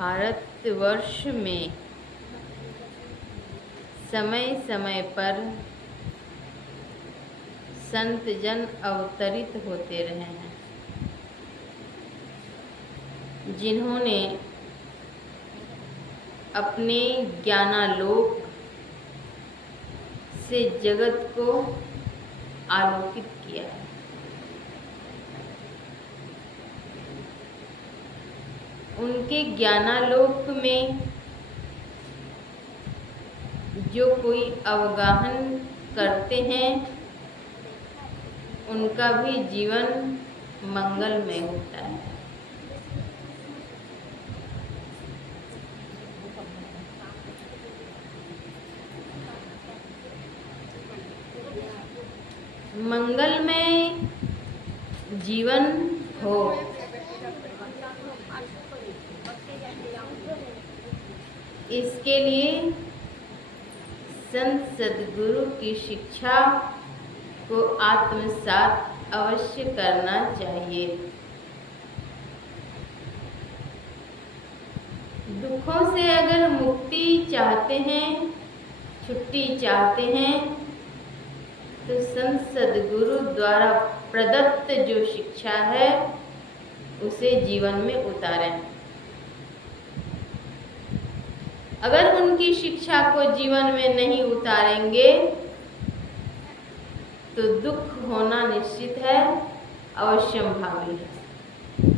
भारतवर्ष में समय समय पर संत जन अवतरित होते रहे हैं, जिन्होंने अपने ज्ञानालोक से जगत को आलोकित किया है। उनके ज्ञानालोक में जो कोई अवगाहन करते हैं, उनका भी जीवन मंगलमय होता है। मंगलमय जीवन हो, इसके लिए संत सद्गुरु की शिक्षा को आत्मसात अवश्य करना चाहिए। दुखों से अगर मुक्ति चाहते हैं, छुट्टी चाहते हैं, तो संत सद्गुरु द्वारा प्रदत्त जो शिक्षा है उसे जीवन में उतारें। अगर उनकी शिक्षा को जीवन में नहीं उतारेंगे तो दुख होना निश्चित है, अवश्यंभावी है।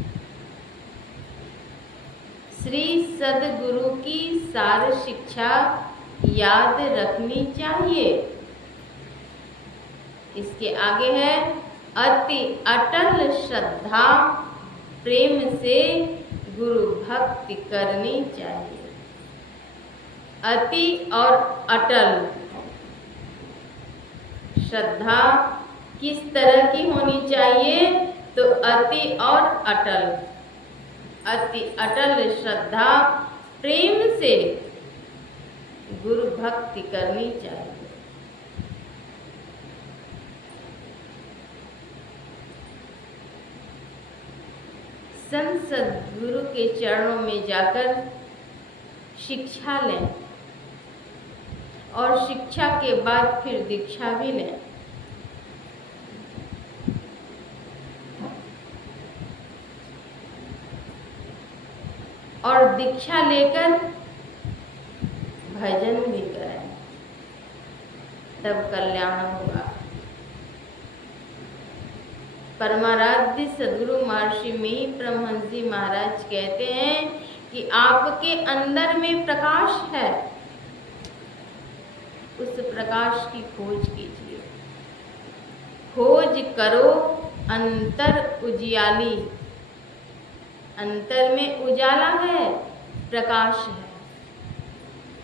श्री सद्गुरु की सार शिक्षा याद रखनी चाहिए। इसके आगे है, अति अटल श्रद्धा प्रेम से गुरु भक्ति करनी चाहिए। अति और अटल श्रद्धा किस तरह की होनी चाहिए? तो अति और अटल, अति अटल श्रद्धा प्रेम से गुरु भक्ति करनी चाहिए। संत सद्गुरु के चरणों में जाकर शिक्षा लें और शिक्षा के बाद फिर दीक्षा भी लें। और दीक्षा लेकर भजन भी करें, तब कल्याण होगा। परमाराध्य सद्गुरु महर्षि मिहि परमहंस जी महाराज कहते हैं कि आपके अंदर में प्रकाश है, उस प्रकाश की खोज कीजिए। खोज करो अंतर उजियाली। अंतर में उजाला है, प्रकाश है।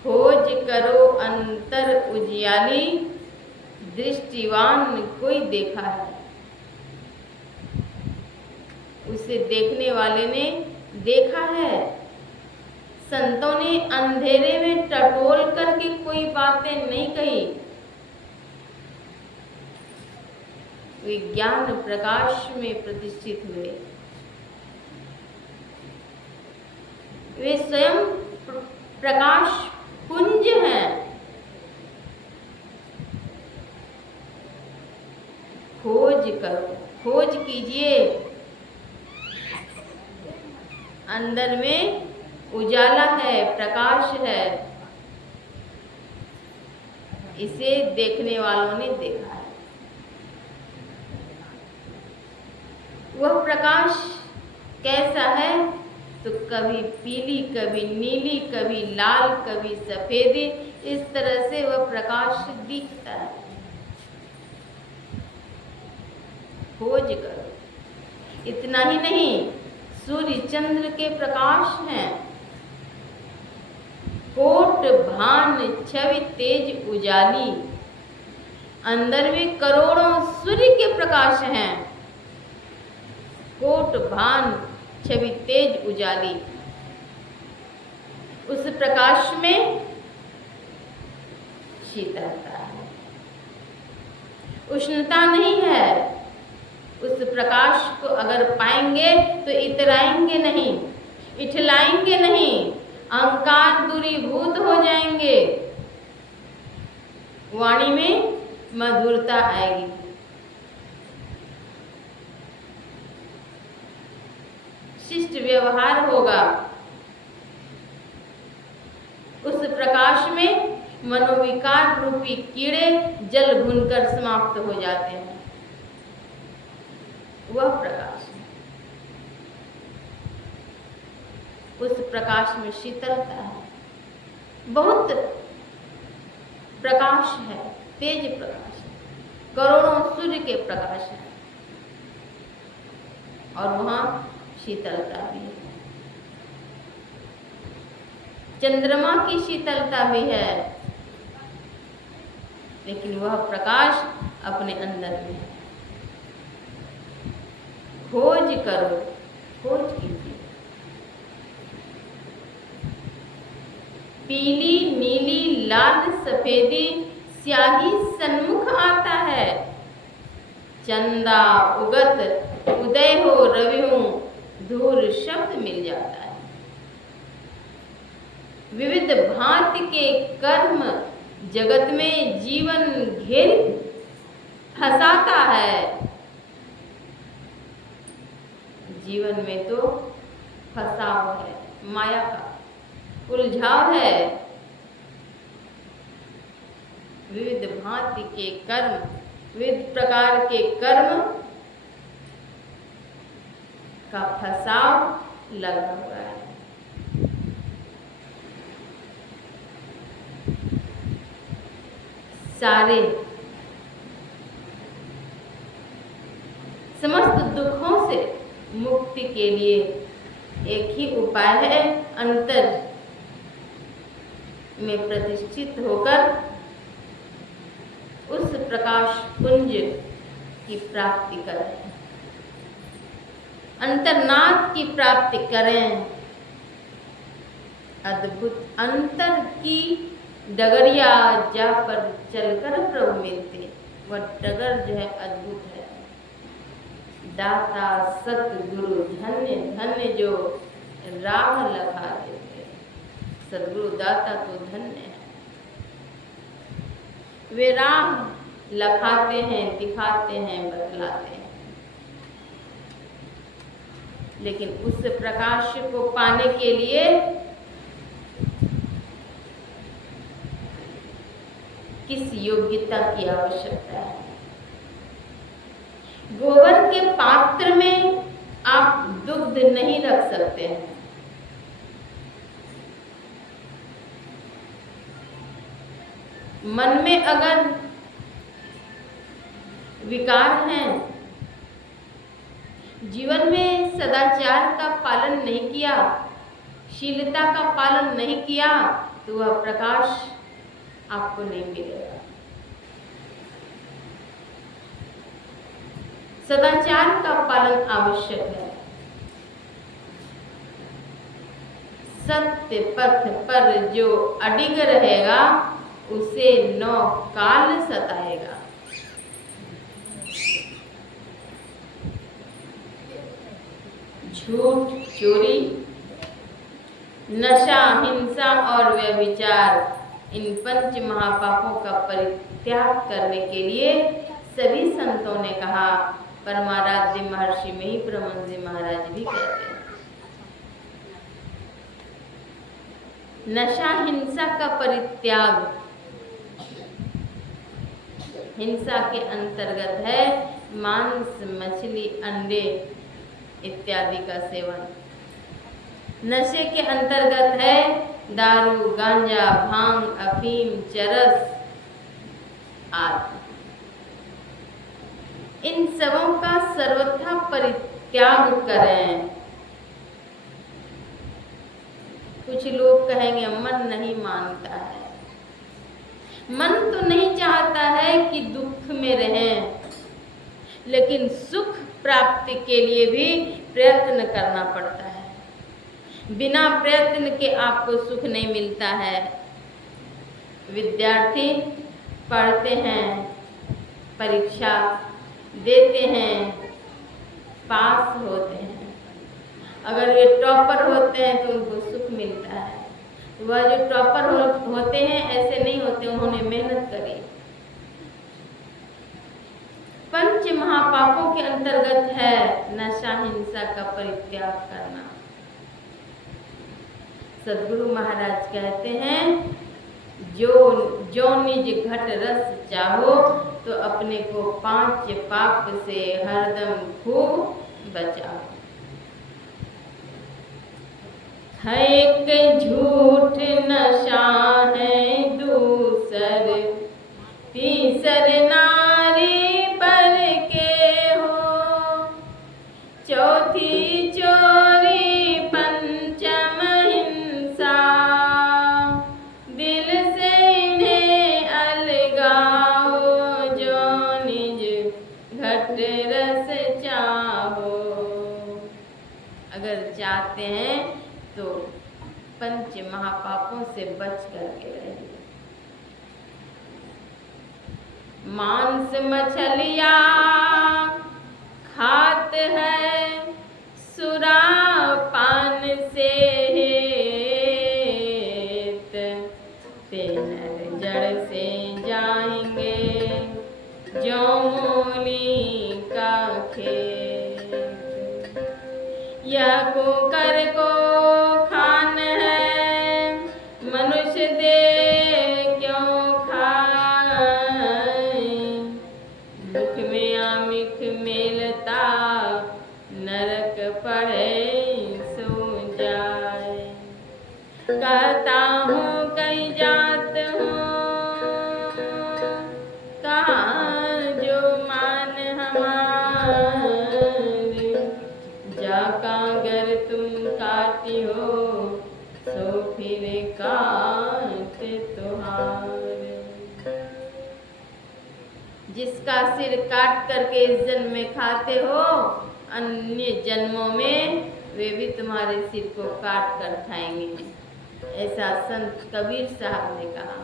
खोज करो अंतर उजियाली, दृष्टिवान कोई देखा है। उसे देखने वाले ने देखा है। संतों ने अंधेरे में टटोल करके कोई बातें नहीं कही, वे ज्ञान प्रकाश में प्रतिष्ठित हुए। वे स्वयं प्रकाश पुंज हैं। खोज करो, खोज कीजिए। अंदर में उजाला है, प्रकाश है, इसे देखने वालों ने देखा है। वह प्रकाश कैसा है? तो कभी पीली, कभी नीली, कभी लाल, कभी सफेदी, इस तरह से वह प्रकाश दिखता है। खोज करो। इतना ही नहीं, सूर्य चंद्र के प्रकाश हैं। कोट भान छवि तेज उजाली। अंदर में करोड़ों सूर्य के प्रकाश हैं। कोट भान छवि तेज उजाली। उस प्रकाश में शीतलता है, उष्णता नहीं है। उस प्रकाश को अगर पाएंगे तो इतराएंगे नहीं। इठलाएंगे नहीं, अहंकार दूरीभूत हो जाएंगे, वाणी में मधुरता आएगी। शिष्ट व्यवहार होगा। उस प्रकाश में मनोविकार रूपी कीड़े जल भुनकर समाप्त हो जाते हैं। वह प्रकाश, उस प्रकाश में शीतलता है, बहुत प्रकाश है, तेज प्रकाश है, करोड़ों सूर्य के प्रकाश है, और वहां शीतलता भी है, चंद्रमा की शीतलता भी है, लेकिन वह प्रकाश अपने अंदर में है। खोज करो, खोज कीजिए। पीली, नीली, लाल, सफेदी स्याही सन्मुख आता है। चंदा उगत, उदय हो रवि हूँ, धूर शब्द मिल जाता है। विविध भांति के कर्म जगत में जीवन घेर फंसाता है। जीवन में तो फंसाव है, माया का उलझाव है। विविध भांति के कर्म, विविध प्रकार के कर्म का फंसाव लगा हुआ है। सारे समस्त दुखों से मुक्ति के लिए एक ही उपाय है, अंतर में प्रतिष्ठित होकर उस प्रकाश पुंज की प्राप्ति करें, अंतर्नाद की प्राप्ति करें। अद्भुत अंतर की डगरिया जा पर चलकर प्रभु मिलते, वह डगर जो है अद्भुत है। दाता सतगुरु धन्य धन्य जो राह लगा देते, सतगुरु दाता तो धन्य है। वे राह लखाते हैं, दिखाते हैं, बतलाते हैं, लेकिन उस प्रकाश को पाने के लिए किस योग्यता की आवश्यकता है। गोबर के पात्र में आप दुग्ध नहीं रख सकते हैं। मन में अगर विकार हैं, जीवन में सदाचार का पालन नहीं किया, शीलता का पालन नहीं किया, तो वह प्रकाश आपको नहीं मिलेगा। सदाचार का पालन आवश्यक है। सत्य पथ पर जो अडिग रहेगा, उसे 9 काल सताएगा। झूठ, चोरी, नशा, हिंसा और व्यभिचार, इन 5 महापापों का परित्याग करने के लिए सभी संतों ने कहा। परमाराध्य महर्षि में ही परमहंस जी महाराज भी कहते हैं, नशा हिंसा का परित्याग। हिंसा के अंतर्गत है मांस, मछली, अंडे इत्यादि का सेवन। नशे के अंतर्गत है दारू, गांजा, भांग, अफीम, चरस आदि। इन सबों का सर्वथा परित्याग करें। कुछ लोग कहेंगे मन नहीं मानता है, मन तो नहीं चाहता है कि दुख में रहें, लेकिन सुख प्राप्ति के लिए भी प्रयत्न करना पड़ता है। बिना प्रयत्न के आपको सुख नहीं मिलता है। विद्यार्थी पढ़ते हैं, परीक्षा देते हैं, पास होते हैं, अगर वे टॉपर होते हैं तो उनको सुख मिलता है। वह जो टॉपर होते हैं ऐसे नहीं होते, उन्होंने मेहनत करी। पंच महापापों के अंतर्गत है नशा, हिंसा का परित्याग करना। सदगुरु महाराज कहते हैं, जो निज घट रस चाहो, तो अपने को 5 पाप से हरदम खूब बचाओ। है एक झूठ नशा है दूसर, तीसर नारी पर के हो, चौथी चोरी, पंचम हिंसा, दिल से इन्हें अलगाओ, जो निज घट रस चाहो। अगर चाहते हैं तो पंच महापापों से बच करके रहिए। मांस मछलिया खात है, सुरा पान से हेत, ते नर जड़ से जाएंगे, जो मूली का खेत। यह कुकर को खान है, मनुष्य दे क्यों खाए, मुख में आमिख मेलता, नरक पढ़े सो जाए। कहता हूँ कहीं जात हूँ, कहाँ जो मान हमारे, जाका अगर तुम काटी हो, सो फिर काट तुहारे। जिसका सिर काट करके इस जन्म में खाते हो, अन्य जन्मों में वे भी तुम्हारे सिर को काट कर खाएंगे। ऐसा संत कबीर साहब ने कहा।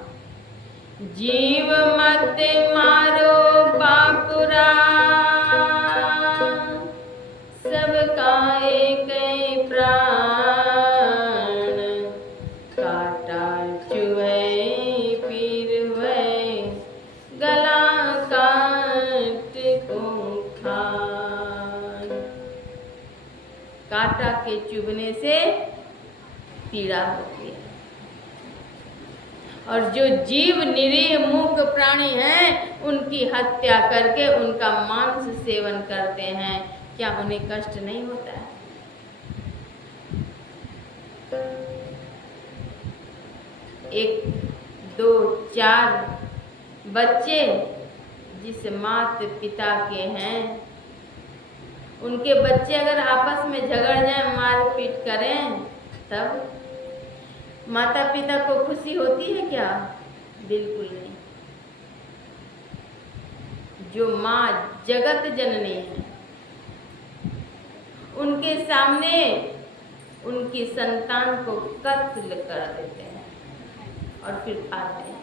जीव मत मारो बापुरा, सबका एक प्राण, काटा चुहे पीर हुए, गला काट को खान। कांटा के चुभने से पीड़ा होती है। और जो जीव निरीह मूक प्राणी हैं, उनकी हत्या करके उनका मांस सेवन करते हैं, क्या उन्हें कष्ट नहीं होता है? एक, दो, 4 बच्चे जिस माता पिता के हैं, उनके बच्चे अगर आपस में झगड़ जाएं, मारपीट करें, तब माता पिता को खुशी होती है क्या? बिल्कुल नहीं। जो माँ जगत जननी है, उनके सामने उनकी संतान को कत्ल कर देते हैं और फिर खाते हैं।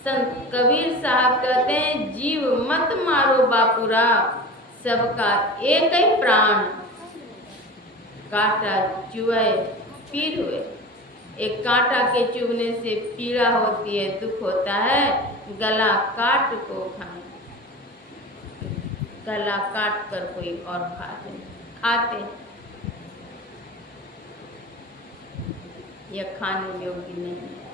संत कबीर साहब कहते हैं, जीव मत मारो बापुरा, सबका एक ही प्राण, कांटा चुए पीर हुए। एक कांटा के चुभने से पीड़ा होती है, दुख होता है, गला काट को खाएं। गला काट कर कोई और खाते, यह खाने योग्य नहीं है।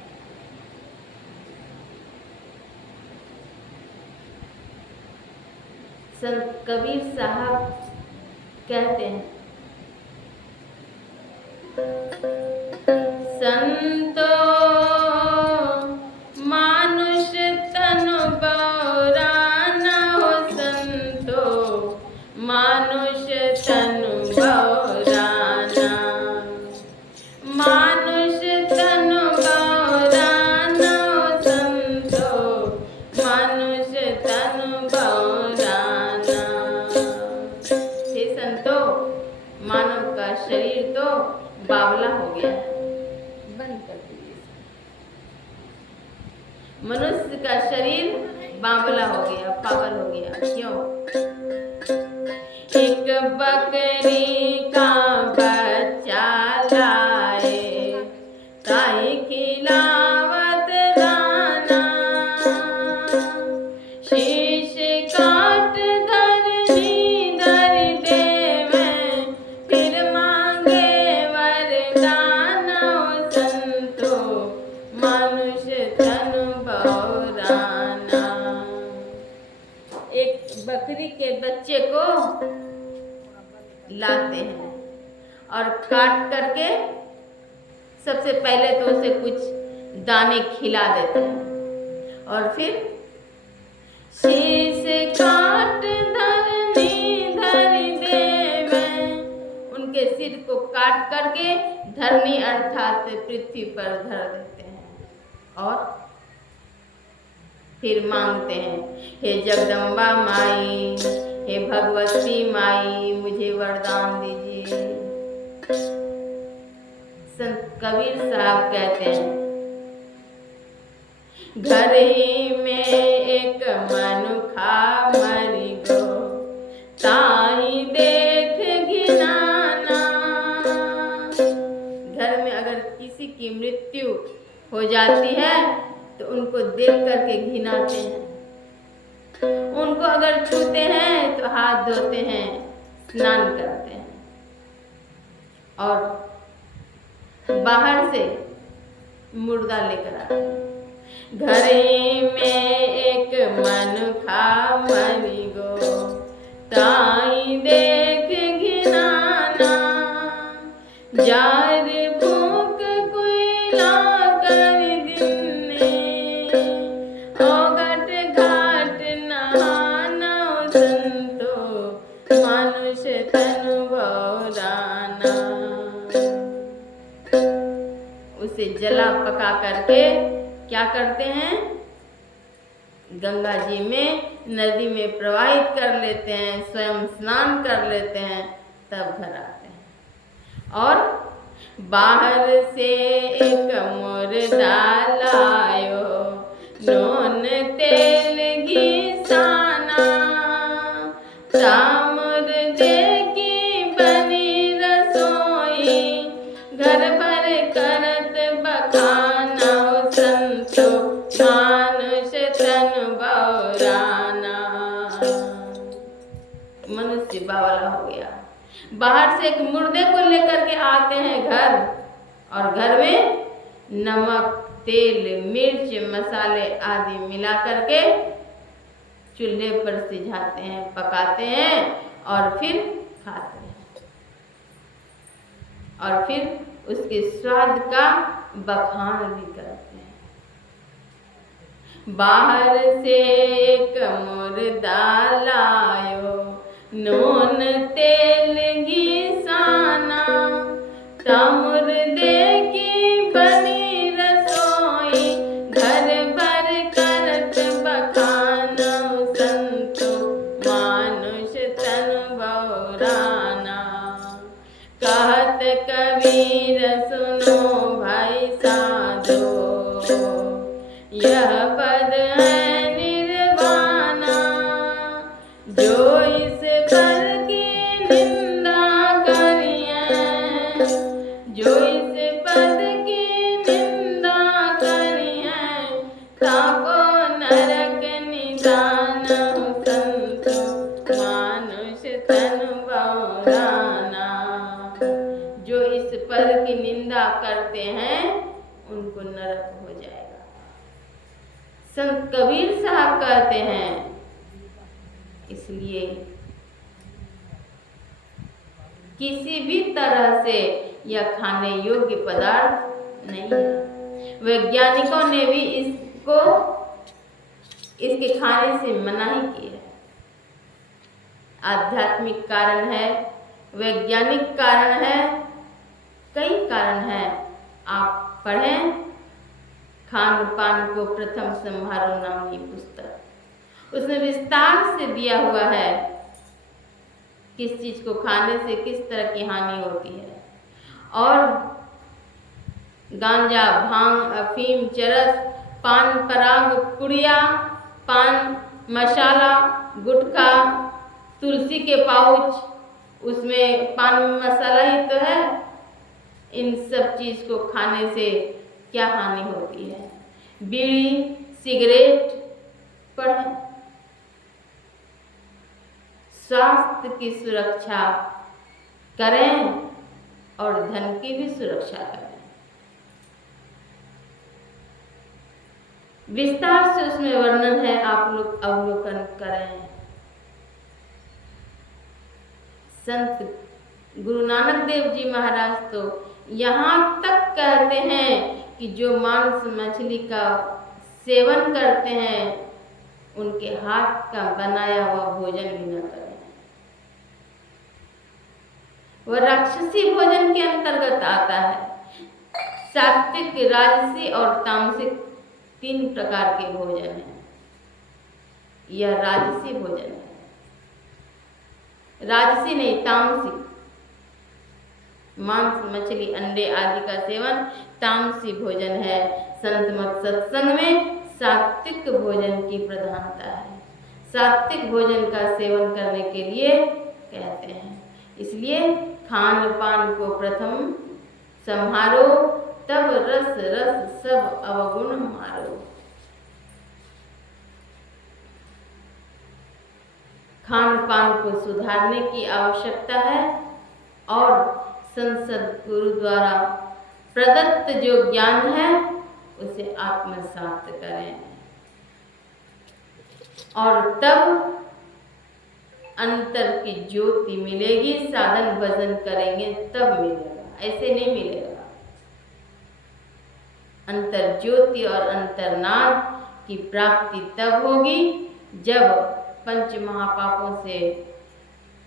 संत कबीर साहब कहते हैं, संतो मानुष तनु गौरा न हो, संतो मानुष तनु गौरा न, मानुष तनु गौरा न हो, संतो मानुष तनु गौरा न। हे संतो, मानव का शरीर तो बावला हो गया है, बंद कर दीजिए। मनुष्य का शरीर बावला हो गया, पागल हो गया। क्यों? एक बकरी का मानुष तनु बहुराना। एक बकरी के बच्चे को लाते हैं और काट करके सबसे पहले तो उसे कुछ दाने खिला देते हैं और फिर शीश काट धरनी धरि देवे, उनके सिर को काट करके धरनी अर्थात पृथ्वी पर धर देते हैं और फिर मांगते हैं, हे जगदम्बा माई, हे भगवती माई, मुझे वरदान दीजिए। संत कबीर साहब कहते हैं, घर ही में एक मनुखा मरि गो, ताई देख घिनाना। घर में अगर किसी की मृत्यु हो जाती है तो उनको देख करके घिनाते हैं, उनको अगर छूते हैं तो हाथ धोते हैं, स्नान करते हैं और बाहर से मुर्दा लेकर आते हैं। घर में एक मनुखा मरि गो, ताई देख घिनाना। जार भूख कोयला कर दिन्ने, औघट घाट नहाना संतो, मानुष तनु बहुराना। उसे जला पका करके क्या करते हैं, गंगा जी में, नदी में प्रवाहित कर लेते हैं, स्वयं स्नान कर लेते हैं, तब घर आते हैं। और बाहर से एक मुर्दा लायो, नून तेल घी साना। ता मुर्दे की बनी रसोई, घर भर करत बखाना संतो, मानुष तनु बहुराना। मनुष्य बावला हो गया। बाहर से एक मुर्दे को लेकर के आते हैं घर, और घर में नमक, तेल, मिर्च, मसाले आदि मिला करके चूल्हे पर सिझाते हैं, पकाते हैं और फिर खाते हैं और फिर उसके स्वाद का बखान भी करते हैं। बाहर से एक मुर्दा लायो, नून तेल घी साना। ता मुर्दे की बनी रसोई, घर भर करत बखाना संतो, मानुष तनु बहुराना। कहत कबीर सुनो भाई साधो, यह पद है निर्वाणा। जो इस पद की निंदा करिए, जो इस पद की निंदा करिए, ताको नरक निदान संतो, मानुष तनु बहुराना। जो इस पद की निंदा करते हैं उनको नरक हो जाएगा। संत कबीर साहब कहते हैं, इसलिए किसी भी तरह से यह खाने योग्य पदार्थ नहीं है। वैज्ञानिकों ने भी इसको, इसके खाने से मनाही की है। आध्यात्मिक कारण है, वैज्ञानिक कारण है, कई कारण है। आप पढ़ें खान पान को प्रथम संभारो नाम की पुस्तक, उसमें विस्तार से दिया हुआ है किस चीज को खाने से किस तरह की हानि होती है। और गांजा, भांग, अफीम, चरस, पान पराग, पुड़िया, पान मसाला, गुटखा, तुलसी के पाउच, उसमें पान मसाला ही तो है। इन सब चीज को खाने से क्या हानि होती है। बीड़ी, सिगरेट पढ़ें। स्वास्थ्य की सुरक्षा करें और धन की भी सुरक्षा करें। विस्तार से उसमें वर्णन है, आप लोग अवलोकन करें। संत गुरु नानक देव जी महाराज तो यहाँ तक कहते हैं कि जो मांस मछली का सेवन करते हैं उनके हाथ का बनाया हुआ भोजन भी न करें। वह राक्षसी भोजन के अंतर्गत आता है। सात्विक, राजसी और तामसिक 3 प्रकार के भोजन हैं। यह राजसी भोजन है। राजसी नहीं, तामसिक। मांस मछली अंडे आदि का सेवन तामसी भोजन है। संत मत सत्संग में सात्विक भोजन की प्रधानता है। सात्विक भोजन का सेवन करने के लिए कहते हैं। इसलिए खान पान को प्रथम संहारो, तब रस रस सब अवगुण मारो। खान पान को सुधारने की आवश्यकता है और संसद गुरु द्वारा प्रदत्त जो ज्ञान है उसे आत्मसात करें और तब अंतर की ज्योति मिलेगी। साधन भजन करेंगे तब मिलेगा, ऐसे नहीं मिलेगा। अंतर ज्योति और अंतरनाद की प्राप्ति तब होगी जब पंच महापापों से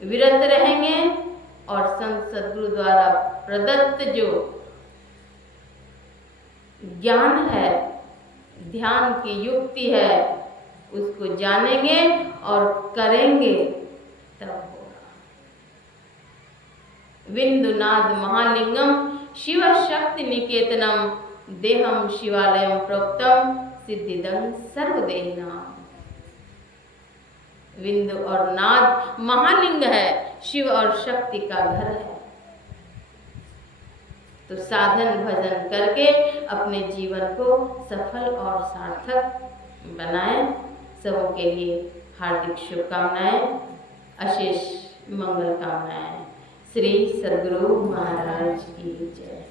विरत रहेंगे और संत सद्गुरु द्वारा प्रदत्त जो ज्ञान है, ध्यान की युक्ति है, उसको जानेंगे और करेंगे तब होगा। विंदुनाद महालिंगम शिव शक्ति निकेतनम देहम शिवालयम प्रोक्तम सिद्धिदं सर्वदेहिनाम। विंदु और नाद महालिंग है, शिव और शक्ति का घर है। तो साधन भजन करके अपने जीवन को सफल और सार्थक बनाएं। सबों के लिए हार्दिक शुभकामनाएं, अशेष मंगल कामनाएं। श्री सद्गुरु महाराज की जय।